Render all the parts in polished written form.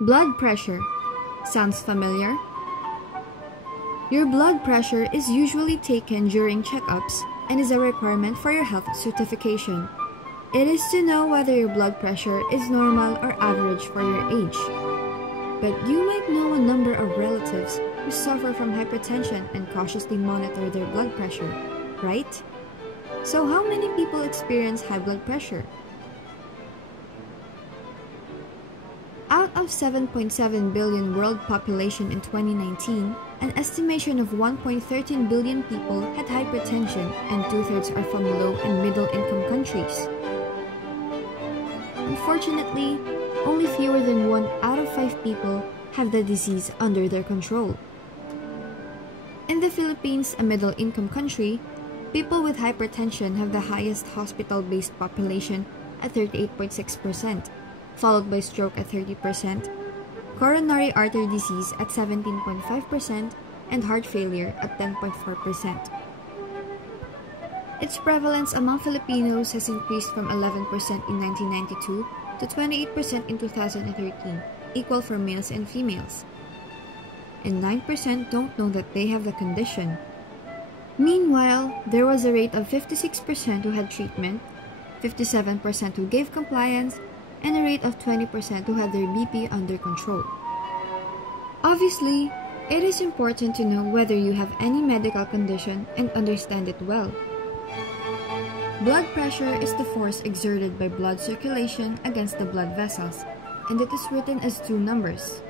Blood pressure. Sounds familiar? Your blood pressure is usually taken during checkups and is a requirement for your health certification. It is to know whether your blood pressure is normal or average for your age. But you might know a number of relatives who suffer from hypertension and cautiously monitor their blood pressure, right? So how many people experience high blood pressure? Out of 7.7 billion world population in 2019, an estimation of 1.13 billion people had hypertension, and 2/3 are from low and middle income countries. Unfortunately, only fewer than 1 out of 5 people have the disease under their control. In the Philippines, a middle-income country, people with hypertension have the highest hospital-based population at 38.6%, followed by stroke at 30%, coronary artery disease at 17.5%, and heart failure at 10.4%. Its prevalence among Filipinos has increased from 11% in 1992 to 28% in 2013, equal for males and females. And 9% don't know that they have the condition. Meanwhile, there was a rate of 56% who had treatment, 57% who gave compliance, and a rate of 20% who had their BP under control. Obviously, it is important to know whether you have any medical condition and understand it well. Blood pressure is the force exerted by blood circulation against the blood vessels, and it is written as 2 numbers.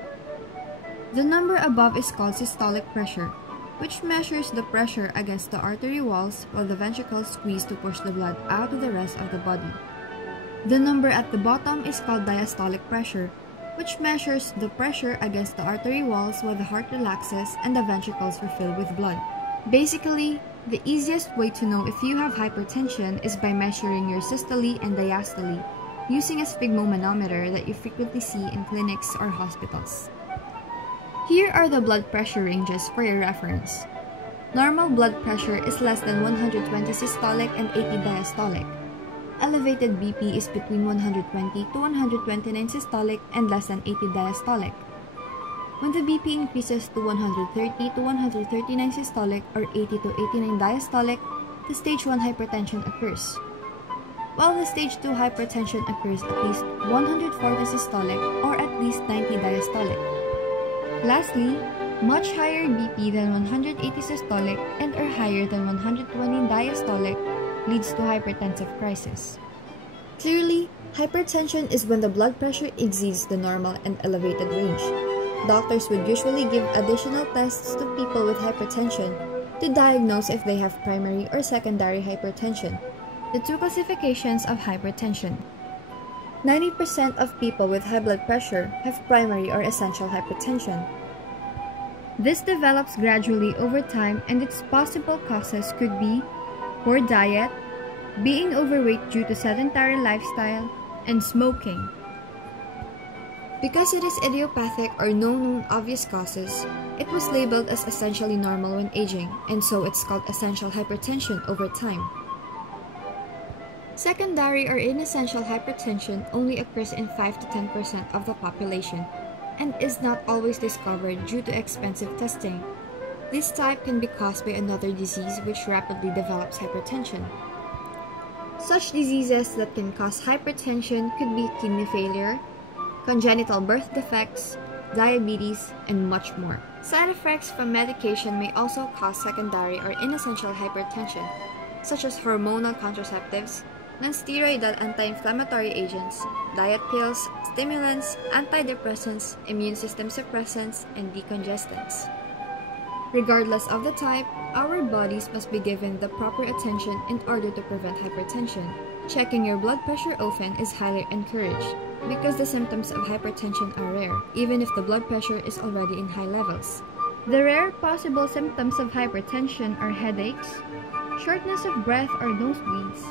The number above is called systolic pressure, which measures the pressure against the artery walls while the ventricles squeeze to push the blood out to the rest of the body. The number at the bottom is called diastolic pressure, which measures the pressure against the artery walls while the heart relaxes and the ventricles are filled with blood. Basically, the easiest way to know if you have hypertension is by measuring your systole and diastole using a sphygmomanometer that you frequently see in clinics or hospitals. Here are the blood pressure ranges for your reference. Normal blood pressure is less than 120 systolic and 80 diastolic. Elevated BP is between 120 to 129 systolic and less than 80 diastolic. When the BP increases to 130 to 139 systolic or 80 to 89 diastolic, the stage 1 hypertension occurs. While the stage 2 hypertension occurs at least 140 systolic or at least 90 diastolic. Lastly, much higher BP than 180 systolic and or higher than 120 diastolic leads to hypertensive crisis. Clearly, hypertension is when the blood pressure exceeds the normal and elevated range. Doctors would usually give additional tests to people with hypertension to diagnose if they have primary or secondary hypertension, the 2 classifications of hypertension. 90% of people with high blood pressure have primary or essential hypertension. This develops gradually over time, and its possible causes could be poor diet, being overweight due to sedentary lifestyle, and smoking. Because it is idiopathic or no known obvious causes, it was labeled as essentially normal when aging, and so it's called essential hypertension over time. Secondary or inessential hypertension only occurs in 5 to 10% of the population and is not always discovered due to expensive testing. This type can be caused by another disease which rapidly develops hypertension. Such diseases that can cause hypertension could be kidney failure, congenital birth defects, diabetes, and much more. Side effects from medication may also cause secondary or inessential hypertension, such as hormonal contraceptives, non-steroidal anti-inflammatory agents, diet pills, stimulants, antidepressants, immune system suppressants, and decongestants. Regardless of the type, our bodies must be given the proper attention in order to prevent hypertension. Checking your blood pressure often is highly encouraged because the symptoms of hypertension are rare, even if the blood pressure is already in high levels. The rare possible symptoms of hypertension are headaches, shortness of breath or nosebleeds,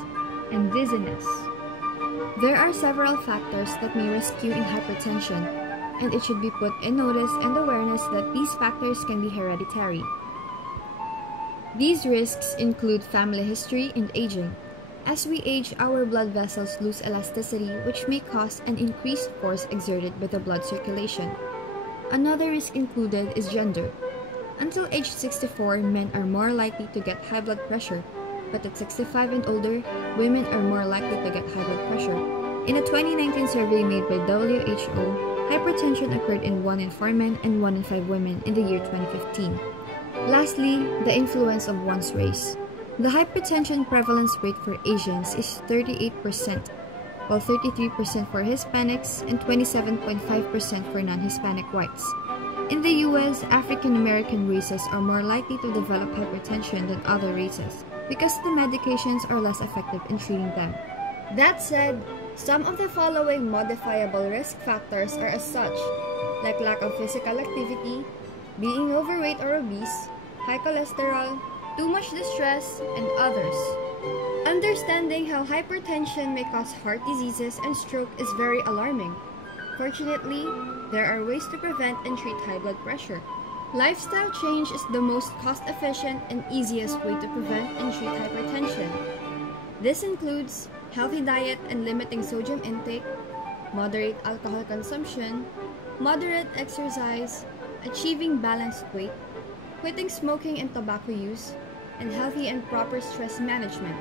and dizziness. There are several factors that may risk you in hypertension, and it should be put in notice and awareness that these factors can be hereditary. These risks include family history and aging, As we age, our blood vessels lose elasticity, which may cause an increased force exerted by the blood circulation. Another risk included is gender. Until age 64, men are more likely to get high blood pressure, but at 65 and older, women are more likely to get high blood pressure. In a 2019 survey made by WHO, hypertension occurred in 1 in 4 men and 1 in 5 women in the year 2015. Lastly, the influence of one's race. The hypertension prevalence rate for Asians is 38%, while 33% for Hispanics and 27.5% for non-Hispanic whites. In the US, African American races are more likely to develop hypertension than other races because the medications are less effective in treating them. That said, some of the following modifiable risk factors are as such, like lack of physical activity, being overweight or obese, high cholesterol, too much distress, and others. Understanding how hypertension may cause heart diseases and stroke is very alarming. Fortunately, there are ways to prevent and treat high blood pressure. Lifestyle change is the most cost-efficient and easiest way to prevent and treat hypertension. This includes healthy diet and limiting sodium intake, moderate alcohol consumption, moderate exercise, achieving balanced weight, quitting smoking and tobacco use, and healthy and proper stress management.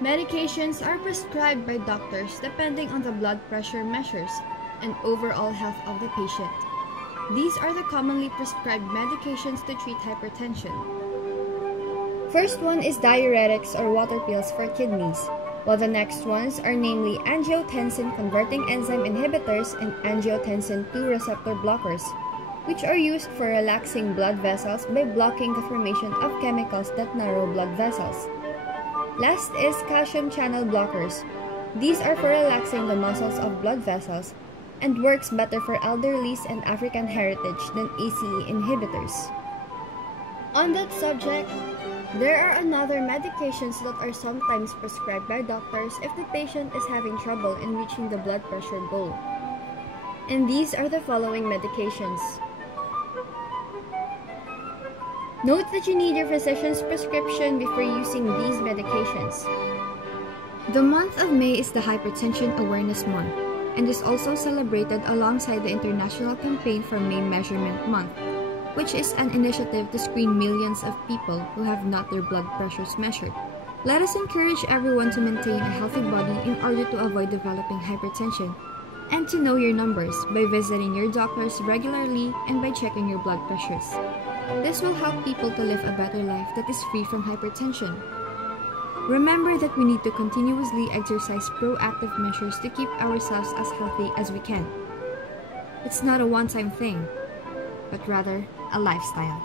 Medications are prescribed by doctors depending on the blood pressure measures and overall health of the patient. These are the commonly prescribed medications to treat hypertension. First one is diuretics or water pills for kidneys, while the next ones are namely angiotensin-converting enzyme inhibitors and angiotensin II receptor blockers, which are used for relaxing blood vessels by blocking the formation of chemicals that narrow blood vessels. Last is calcium channel blockers. These are for relaxing the muscles of blood vessels and works better for elderlies and African heritage than ACE inhibitors. On that subject, there are another medications that are sometimes prescribed by doctors if the patient is having trouble in reaching the blood pressure goal. And these are the following medications. Note that you need your physician's prescription before using these medications. The month of May is the Hypertension Awareness Month and is also celebrated alongside the International Campaign for May Measurement Month, which is an initiative to screen millions of people who have not their blood pressures measured. Let us encourage everyone to maintain a healthy body in order to avoid developing hypertension and to know your numbers by visiting your doctors regularly and by checking your blood pressures. This will help people to live a better life that is free from hypertension. Remember that we need to continuously exercise proactive measures to keep ourselves as healthy as we can. It's not a one-time thing, but rather a lifestyle.